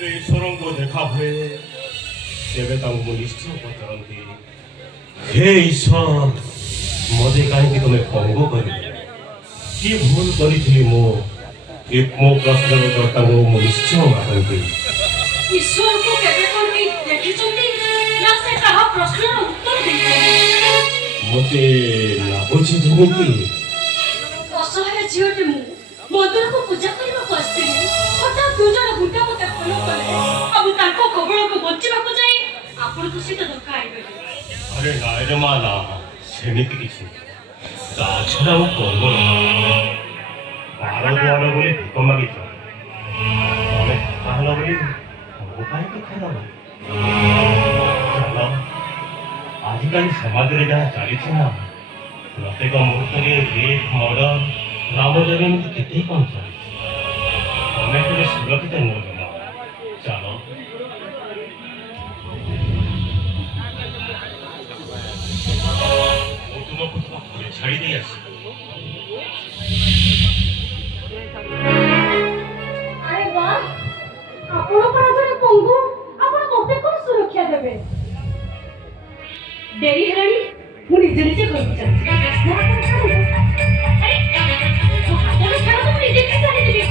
ଯେବେ ଈଶ୍ୱରଙ୍କୁ ଦେଖା ହୁଏ ତେବେ ତାଙ୍କୁ ମୁଁ ନିଶ୍ଚୟ ପଚାରନ୍ତି, ହେ ଈଶ୍ୱର, ମୋତେ କାହିଁକି ତୁମେ ପଙ୍ଗୁ କରିବ? କି ଭୁଲ କରିଥିଲି ମୁଁ? ମୋ ପ୍ରଶ୍ନର ଉତ୍ତର ତାଙ୍କୁ ମୁଁ ନିଶ୍ଚୟ ମାଗନ୍ତି। ଈଶ୍ୱରଙ୍କୁ କେବେ କଣ ଦେଖିଛନ୍ତି ନା ସେ ତାହା ପ୍ରଶ୍ନର ଉତ୍ତର ଦେଇଛନ୍ତି? ମୋତେ ଲାଗୁଛି ଯେମିତି ଅସହାୟ ଝିଅଟେ ମୁଁ ମନ୍ଦିରକୁ ପୂଜା କରିବାକୁ ଆସିଥିଲି। ହଠାତ୍ ଦୁଇ ଜଣ ଗୁଣ୍ଡା ମୋତେ ଫଲୋ କଲେ ଆଉ ତାଙ୍କ କବଳକୁ ବଞ୍ଚିବାକୁ ଯାଇ ଆପଣଙ୍କ ସହିତ ଧକ୍କା ହେଇଗଲି। ଆରେ ନାଇଁ ରେ ମା, ନା ସେମିତି କିଛି ତା ଛଡ଼ା ମୁଁ କଙ୍ଗ ବାର ଦୁଆର ବୋଲି ଭିକ ମାଗିଛ, ତମେ କଥା ହେଲ ବୋଲି ମୁଁ କାହିଁକି ଖାଇବ? ଚାଲ, ଆଜିକାଲି ସମାଜରେ ଯାହା ଚାଲିଛି ନା, ପ୍ରତ୍ୟେକ ମୁହୂର୍ତ୍ତରେ ରେପ୍, ମର୍ଡର, ରାମଜନ ଏମିତି କେତେ କ'ଣ ଚାଲିଛି। ତମେ କେବେ ସୁରକ୍ଷିତ ନୁହଁ ଜମା। ଚାଲ। ମୁଁ ତୁମକୁ ତୁମ ଘରେ ଛାଡ଼ି ଦେଇ ଆସିବି। ଆରେ ବାଃ, ଆପଣ କଣ ଜଣେ ପଙ୍ଗୁ? ଆପଣ ମୋତେ କଣ ସୁରକ୍ଷା ଦେବେ? ଡେରି ହେଲାଣି, ମୁଁ ନିଜେ ନିଜେ ଘରକୁ ଯାଉଛି। ଆରେ ମୋ ହାତରୁ ଛାଡ଼, ମୁଁ ନିଜେ ନିଜେ ଚାଲିଯିବି।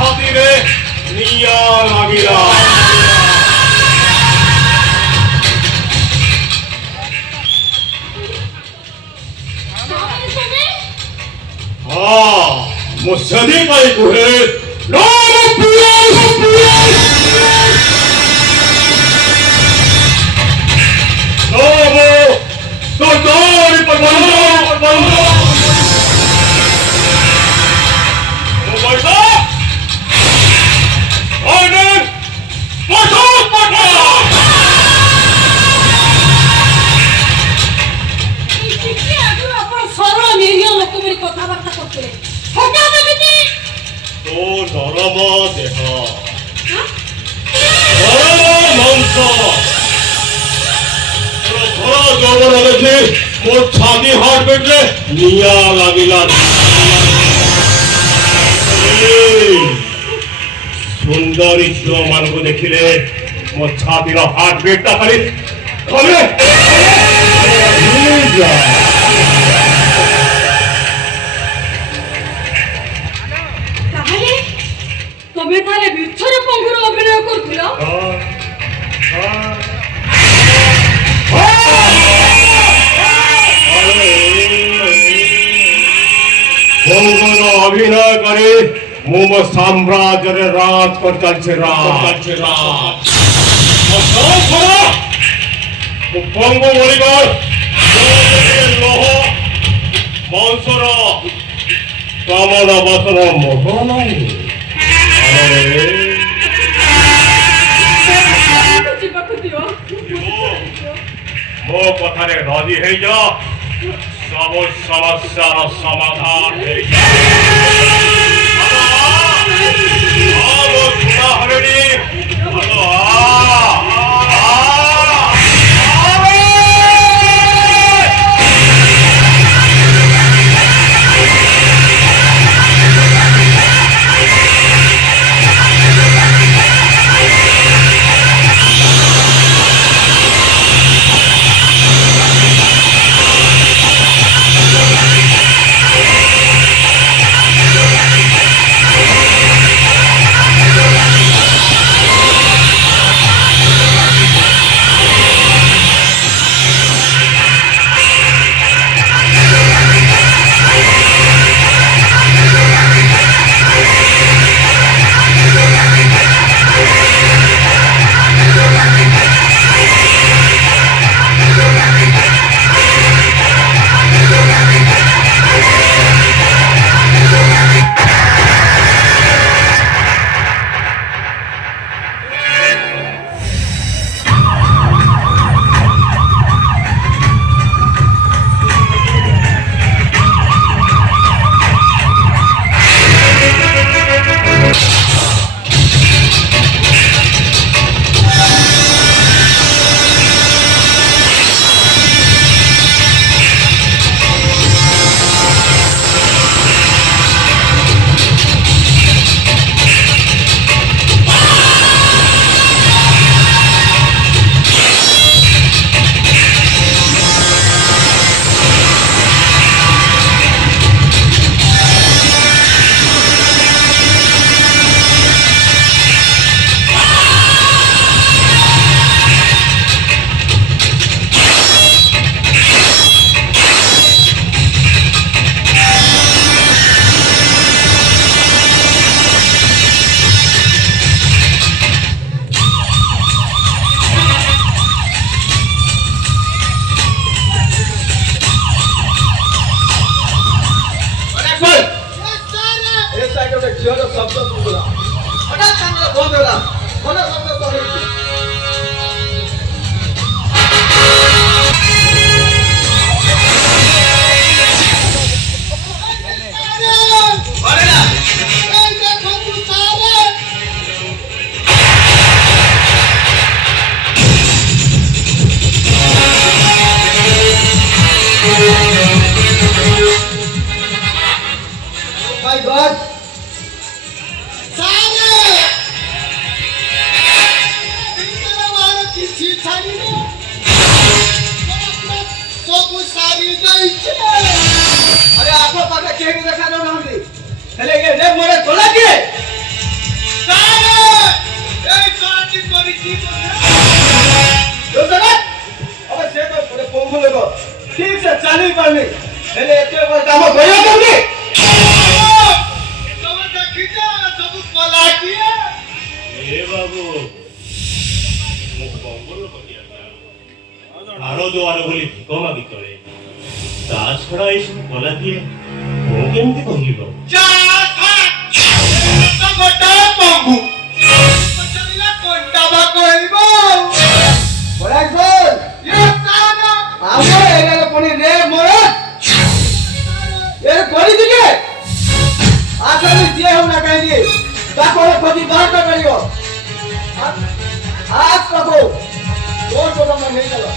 ଛାତିରେ ନିଆଁ ଲାଗିଲା। ହଁ, ମୁଁ ସେଥିପାଇଁ କୁହେ, କଥାବାର୍ତ୍ତା କରୁଥିଲେ ହଠାତ୍ ଏମିତି ତୋ ନରମ ଦେହ, ନରମ ମାଂସ, ତୋର ଯୌବନ ଦେଖି ମୋ ଛାତି ହାର୍ଟ ବିଟ୍ରେ ନିଆଁ ଲାଗିଲା। ସୁନ୍ଦରୀ ଝିଅମାନଙ୍କୁ ଦେଖିଲେ ମୋ ଛାତିର ହାର୍ଟ ବିଟ୍ଟା ଖାଲି କମେ। ତମେ ତାହେଲେ ମିଛରେ ପଙ୍ଗୁର ଅଭିନୟ କରୁଥିଲ? ପଙ୍ଗୁର ଅଭିନୟ କରି ମୁଁ ମୋ ସାମ୍ରାଜ୍ୟରେ ରାଜ କରି ଚାଲିଛି। ପଙ୍ଗୁ ବଳିଗଡ଼ ଲୋହ ବଂଶର କାମନ ବସନ ମୋହ ନାହିଁ। ମୋ କଥାରେ ରାଜି ହେଇଯା, ସବୁ ସମସ୍ୟାର ସମାଧାନ ହେଇଯା। जो जगत अब से तो पूरे पोंगु लोग ठीक से चाली पानी हेले एते पर काम करियो केमती सब देखिजा सब पला किए ए बाबू मु बंगलो करिया आरो दुआर बोली भिक मागि तळे ता छडा ए सब कला दिए ओ केमती कहिलो जा था तो गोटा पोंगु पचरिला कोंटा बा कहइबो बड़ा गोल ये काना आमो एले पनी रे मोरे ए कोरी दिके आखरी दिए हम ना कहेंगे ताको खोजी बाहर का करियो आज कहो दो तो मैं नहीं चला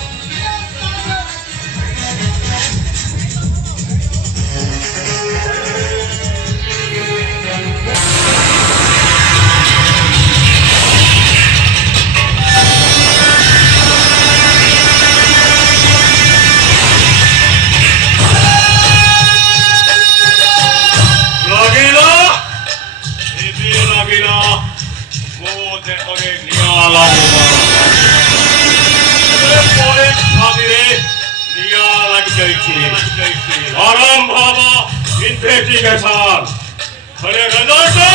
লাগিলা এবে লাগিলা মোতে করে নিয়া লাগিবা পরে খাদিরে নিয়া লাগি যাইছি আরাম ভাবা ইনভেস্টিগেশন করে গজা